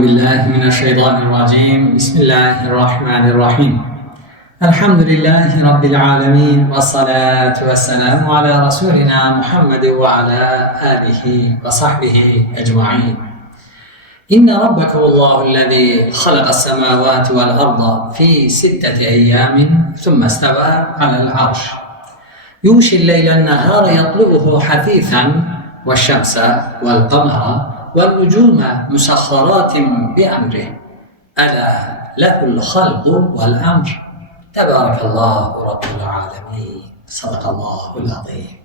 بالله من الشيطان الرجيم. بسم الله الرحمن الرحيم. الحمد لله رب العالمين والصلاة والسلام على رسولنا محمد وعلى آله وصحبه أجمعين. إن ربكم الله الذي خلق السماوات والأرض في ستة أيام ثم استوى على العرش. يغشي الليل النهار يطلبه حثيثا والشمس والقمر vel ucume musahharatin bi emri. Ela lehul halqu vel emr. Tebarakallahu Rabbul alemin. Sadakallahul azim.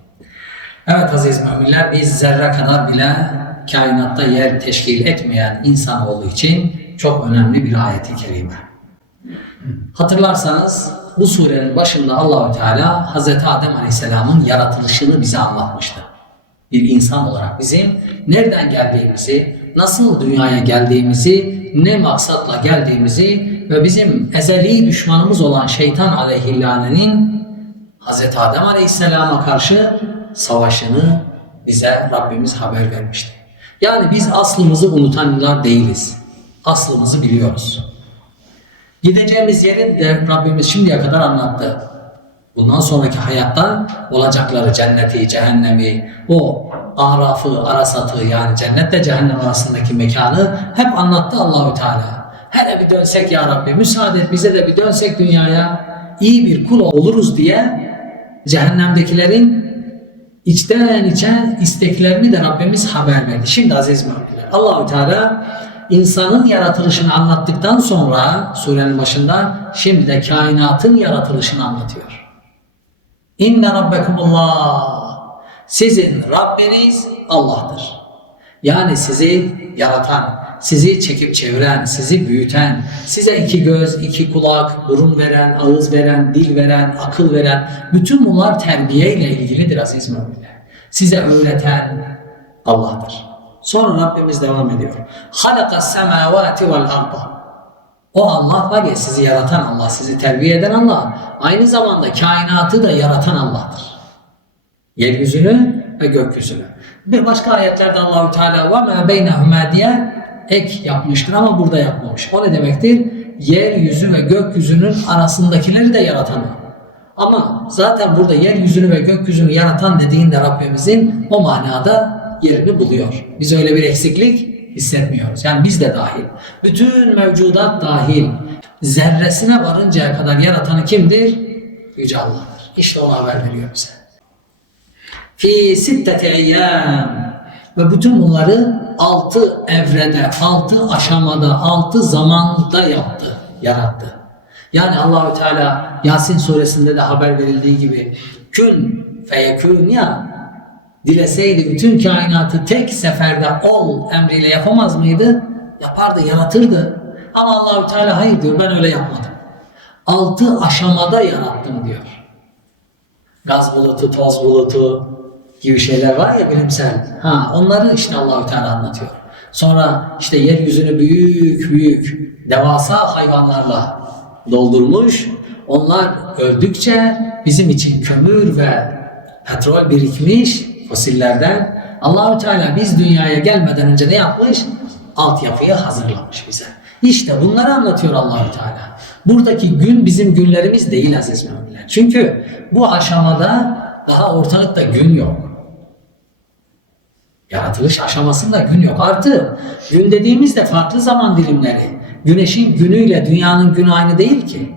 Evet aziz müminler biz zerre kadar bile kainatta yer teşkil etmeyen insan olduğu için çok önemli bir ayeti kerime. Hatırlarsanız bu surenin başında Allahü Teala Hazreti Adem Aleyhisselam'ın yaratılışını bize anlatmıştı. Bir insan olarak bizim nereden geldiğimizi, nasıl dünyaya geldiğimizi, ne maksatla geldiğimizi ve bizim ezeli düşmanımız olan şeytan aleyhillanenin Hazreti Adem Aleyhisselam'a karşı savaşını bize Rabbimiz haber vermişti. Yani biz aslımızı unutanlar değiliz. Aslımızı biliyoruz. Gideceğimiz yeri de Rabbimiz şimdiye kadar anlattı. Bundan sonraki hayatta olacakları cenneti, cehennemi, o arafı, arasatı yani cennetle cehennem arasındaki mekanı hep anlattı Allahü Teala. Hele bir dönsek ya Rabbi müsaade et bize de bir dönsek dünyaya iyi bir kul oluruz diye cehennemdekilerin içten içe isteklerini de Rabbimiz haber verdi. Şimdi aziz müminler Allahü Teala insanın yaratılışını anlattıktan sonra surenin başında şimdi de kainatın yaratılışını anlatıyor. İnne rabbekumullah. Sizin Rabbiniz Allah'tır. Yani sizi yaratan, sizi çekip çeviren, sizi büyüten, size iki göz, iki kulak, burun veren, ağız veren, dil veren, akıl veren, bütün bunlar terbiye ile ilgilidir aziz müminler. Size öğreten Allah'tır. Sonra Rabbimiz devam ediyor. Halakas semavati vel arda. O Allah var ya sizi yaratan Allah, sizi terbiye eden Allah. Aynı zamanda kainatı da yaratan Allah'tır. Yeryüzünü ve gökyüzünü. Bir başka ayetlerde Allahü Teala ve ma beynehuma diye ek yapmıştır ama burada yapmamış. O ne demektir? Yeryüzü ve gökyüzünün arasındakileri de yaratan. Ama zaten burada yeryüzünü ve gökyüzünü yaratan dediğinde Rabbimizin o manada yerini buluyor. Biz öyle bir eksiklik hissetmiyoruz. Yani biz de dahil. Bütün mevcudat dahil. Zerresine varıncaya kadar yaratanı kimdir? Yüce Allah'tır. İşte onu haber veriyor bize. Fi sitteti eyyam. Ve bütün bunları altı evrede, altı aşamada, altı zamanda yaptı, yarattı. Yani Allahü Teala Yasin suresinde de haber verildiği gibi kün feyekün ya dileseydi bütün kainatı tek seferde ol emriyle yapamaz mıydı? Yapardı, yaratırdı. Ama Allahü Teala hayır diyor ben öyle yapmadım. Altı aşamada yarattım diyor. Gaz bulutu, toz bulutu gibi şeyler var ya bilimsel. Ha, onları işte Allahü Teala anlatıyor. Sonra işte yeryüzünü büyük büyük devasa hayvanlarla doldurmuş. Onlar öldükçe bizim için kömür ve petrol birikmiş fosillerden. Allahü Teala biz dünyaya gelmeden önce ne yapmış? Altyapıyı hazırlamış bize. İşte bunları anlatıyor Allahü Teala. Buradaki gün bizim günlerimiz değil aziz müminler. Çünkü bu aşamada daha ortalıkta gün yok. Yaratılış aşamasında gün yok. Artı gün dediğimizde farklı zaman dilimleri. Güneşin günüyle dünyanın günü aynı değil ki.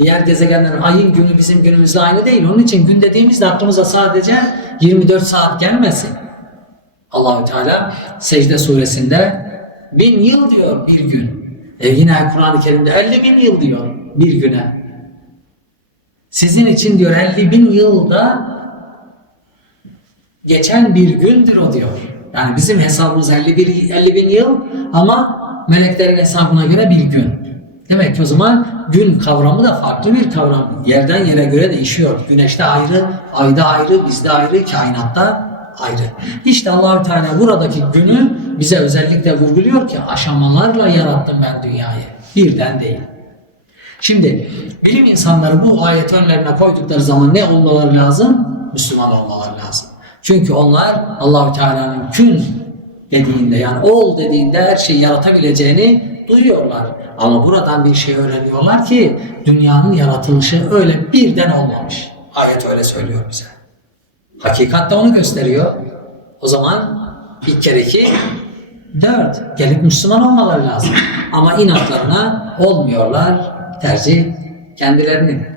Diğer gezegenlerin ayın günü bizim günümüzle aynı değil. Onun için gün dediğimizde aklımıza sadece 24 saat gelmesin. Allahü Teala Secde suresinde bin yıl diyor bir gün. E yine Kur'an-ı Kerim'de 50 bin yıl diyor bir güne. Sizin için diyor 50 bin yılda geçen bir gündür o diyor. Yani bizim hesabımız 51, 50 bin yıl ama meleklerin hesabına göre bir gün. Demek ki o zaman gün kavramı da farklı bir kavram. Yerden yere göre değişiyor. Güneşte ayrı, ayda ayrı, bizde ayrı, kainatta ayrı. İşte Allahü Teala buradaki günü bize özellikle vurguluyor ki aşamalarla yarattım ben dünyayı. Birden değil. Şimdi bilim insanları bu ayet önlerine koydukları zaman ne olmaları lazım? Müslüman olmaları lazım. Çünkü onlar Allahü Teala'nın kün dediğinde yani ol dediğinde her şeyi yaratabileceğini duyuyorlar. Ama buradan bir şey öğreniyorlar ki dünyanın yaratılışı öyle birden olmamış. Ayet öyle söylüyor bize. Hakikat de onu gösteriyor. O zaman bir kere iki, dört. Gelip Müslüman olmaları lazım. Ama inatlarına olmuyorlar. Tercih kendilerinin.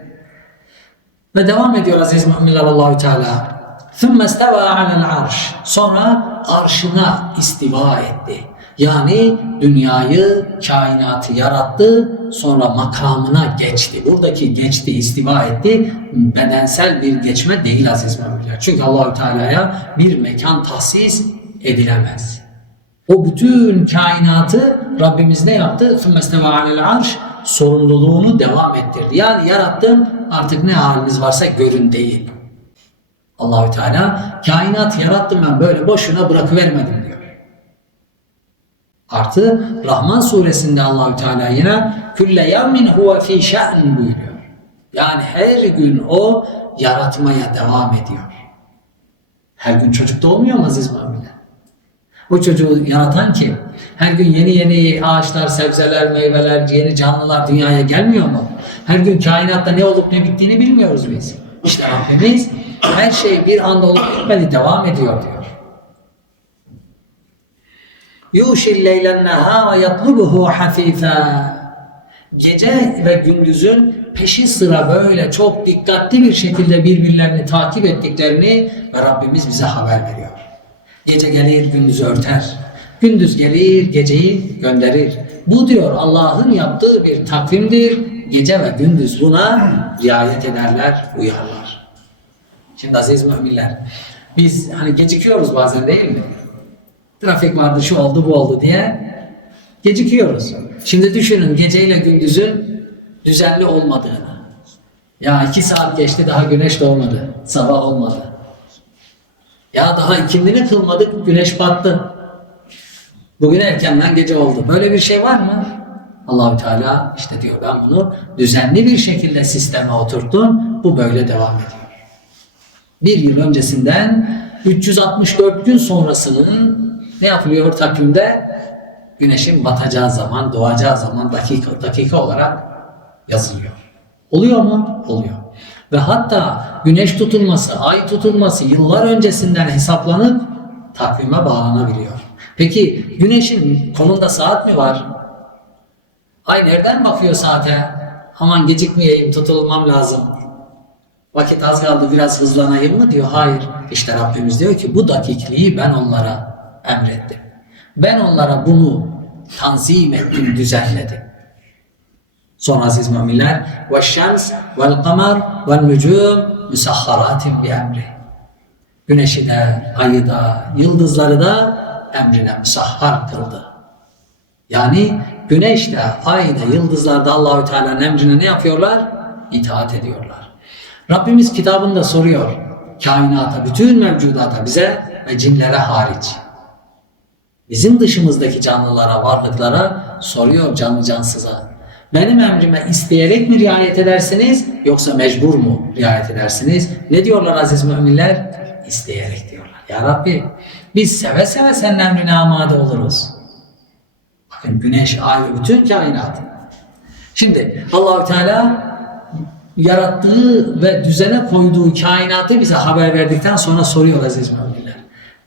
Ve devam ediyor aziz müminler Allahü Teala. ثُمَّ اسْتَوَى عَلَى الْعَرْشِ Sonra arşına istiva etti. Yani dünyayı, kainatı yarattı, sonra makamına geçti. Buradaki geçti, istiva etti. Bedensel bir geçme değil aziz müminler. Çünkü Allahü Teala'ya bir mekan tahsis edilemez. O bütün kainatı Rabbimiz ne yaptı? Sümmesteve alel arş sorumluluğunu devam ettirdi. Yani yarattım artık ne haliniz varsa görün değil. Allahü Teala kainat yarattım ben böyle boşuna bırakıvermedim Artı Rahman suresinde Allahü Teala yine külle yevmin huve fi şe'n buyuruyor. Yani her gün o yaratmaya devam ediyor. Her gün çocuk doğmuyor mu aziz müminler? O çocuğu yaratan kim? Her gün yeni yeni ağaçlar, sebzeler, meyveler, yeni canlılar dünyaya gelmiyor mu? Her gün kainatta ne olup ne bittiğini bilmiyoruz biz. İşte Rabbimiz her şey bir anda olup bitmedi, devam ediyor diyor. Yuşil leylen nehâ yatlubuhu hafîfâ. Gece ve gündüzün peşi sıra böyle çok dikkatli bir şekilde birbirlerini takip ettiklerini ve Rabbimiz bize haber veriyor. Gece gelir gündüzü örter. Gündüz gelir geceyi gönderir. Bu diyor Allah'ın yaptığı bir takvimdir. Gece ve gündüz buna riayet ederler, uyarlar. Şimdi aziz müminler, biz hani gecikiyoruz bazen değil mi? Trafik vardı, şu oldu, bu oldu diye gecikiyoruz. Şimdi düşünün geceyle gündüzün düzenli olmadığını. Ya iki saat geçti daha güneş doğmadı, sabah olmadı. Ya daha ikindini kılmadık, güneş battı. Bugün erkenden gece oldu. Böyle bir şey var mı? Allahü Teala işte diyor ben bunu düzenli bir şekilde sisteme oturttum. Bu böyle devam ediyor. Bir yıl öncesinden 364 gün sonrasının ne yapılıyor takvimde? Güneşin batacağı zaman, doğacağı zaman dakika dakika olarak yazılıyor. Oluyor mu? Oluyor. Ve hatta güneş tutulması, ay tutulması yıllar öncesinden hesaplanıp takvime bağlanabiliyor. Peki güneşin kolunda saat mi var? Ay nereden bakıyor saate? Aman gecikmeyeyim, tutulmam lazım. Vakit az kaldı biraz hızlanayım mı diyor. Hayır. İşte Rabbimiz diyor ki bu dakikliği ben onlara emrettim. Ben onlara bunu tanzim ettim, düzenledim. Sonra aziz müminler ve şems vel kamer vel nücum müsahharatin bi emri. Güneşi de, ayı da, yıldızları da emrine müsahhar kıldı. Yani güneş de, ay da, yıldızlar da Allahü Teala'nın emrine ne yapıyorlar? İtaat ediyorlar. Rabbimiz kitabında soruyor. Kainata, bütün mevcudata bize ve cinlere hariç. Bizim dışımızdaki canlılara, varlıklara soruyor canlı cansıza. Benim emrime isteyerek mi riayet edersiniz yoksa mecbur mu riayet edersiniz? Ne diyorlar aziz müminler? İsteyerek diyorlar. Ya Rabbi biz seve seve senin emrine amade oluruz. Bakın güneş, ay bütün kainat. Şimdi Allahü Teala yarattığı ve düzene koyduğu kainatı bize haber verdikten sonra soruyor aziz müminler.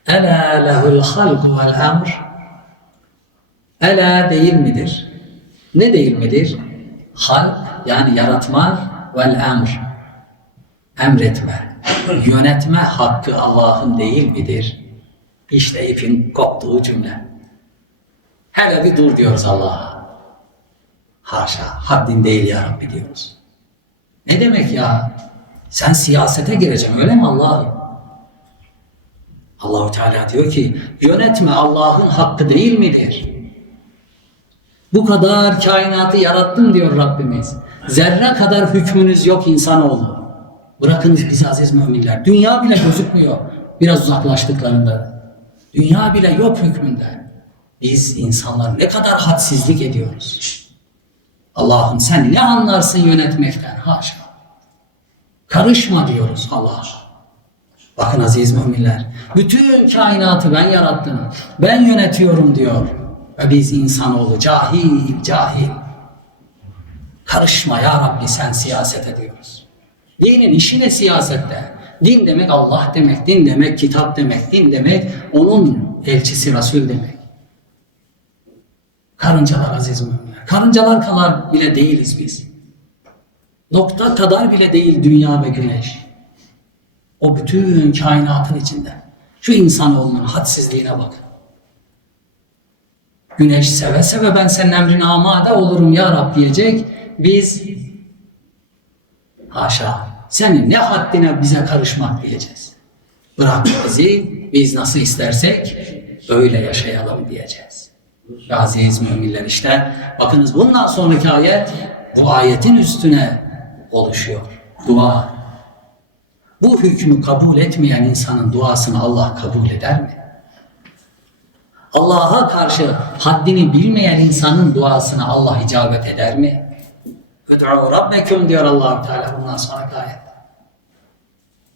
Ela lehul halku vel emr. Ela değil midir? Ne değil midir? Hal yani yaratma vel emr. Emretme, yönetme hakkı Allah'ın değil midir? İşte ipin koptuğu cümle. Hele bir dur diyoruz Allah'a. Haşa, haddin değil ya Rabbi diyoruz. Ne demek ya? Sen siyasete gireceksin öyle mi Allah'ım? Allahu Teala diyor ki yönetme Allah'ın hakkı değil midir? Bu kadar kainatı yarattım diyor Rabbimiz. Zerre kadar hükmünüz yok insanoğlu. Bırakınız bizi aziz müminler. Dünya bile gözükmüyor biraz uzaklaştıklarında. Dünya bile yok hükmünde. Biz insanlar ne kadar hadsizlik ediyoruz. Allah'ım sen ne anlarsın yönetmekten? Haşa. Karışma diyoruz Allah'a. Bakın aziz müminler, bütün kainatı ben yarattım, ben yönetiyorum diyor. Ve biz insanoğlu cahil, cahil. Karışma ya Rabbi sen siyaset ediyoruz. Dinin işi ne siyasette? Din demek Allah demek, din demek kitap demek, din demek onun elçisi Resul demek. Karıncalar aziz müminler. Karıncalar kadar bile değiliz biz. Nokta kadar bile değil dünya ve güneş. O bütün kainatın içinde. Şu insanoğlunun hadsizliğine bak. Güneş seve seve ben senin emrine amade olurum ya Rab diyecek. Biz haşa senin ne haddine bize karışmak diyeceğiz. Bırak bizi biz nasıl istersek öyle yaşayalım diyeceğiz. Aziz müminler işte bakınız bundan sonraki ayet bu ayetin üstüne oluşuyor. Dua. Bu hükmü kabul etmeyen insanın duasını Allah kabul eder mi? Allah'a karşı haddini bilmeyen insanın duasına Allah icabet eder mi? Üd'u Rabbekum diyor allah Teala bundan sonraki ayet.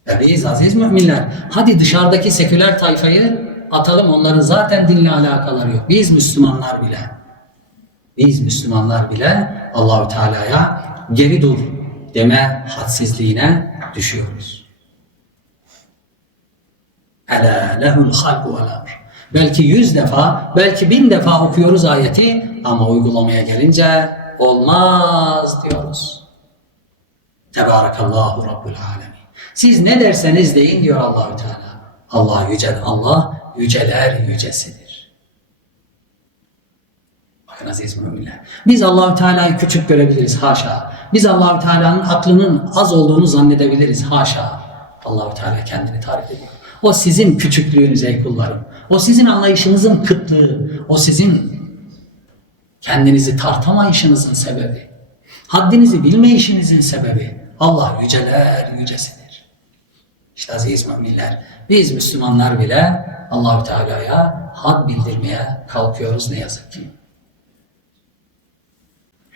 Ve biz aziz müminler hadi dışarıdaki seküler tayfayı atalım onların zaten dinle alakaları yok. Biz Müslümanlar bile biz Müslümanlar bile Allahü Teala'ya geri dur deme hadsizliğine düşüyoruz. Ela lehul halku. Belki yüz defa, belki bin defa okuyoruz ayeti ama uygulamaya gelince olmaz diyoruz. Tebarakallahu Rabbul Alemin. Siz ne derseniz deyin diyor Allahü Teala. Allah yüce, Allah yüceler yücesidir. Bakın aziz müminler. Biz Allahü Teala'yı küçük görebiliriz haşa. Biz Allahü Teala'nın aklının az olduğunu zannedebiliriz haşa. Allahü Teala kendini tarif ediyor. O sizin küçüklüğünüz ey kullarım. O sizin anlayışınızın kıtlığı. O sizin kendinizi tartamayışınızın sebebi. Haddinizi bilmeyişinizin sebebi. Allah yüceler yücesidir. İşte aziz müminler, biz Müslümanlar bile Allahü Teala'ya had bildirmeye kalkıyoruz ne yazık ki.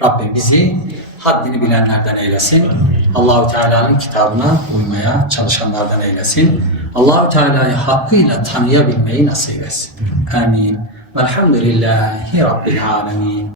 Rabbim bizi haddini bilenlerden eylesin. Allahü Teala'nın kitabına uymaya çalışanlardan eylesin. Allahü Teala'yı hakkıyla tanıyabilmeyi nasip etsin. Amin. Velhamdülillahi Rabbil alemin.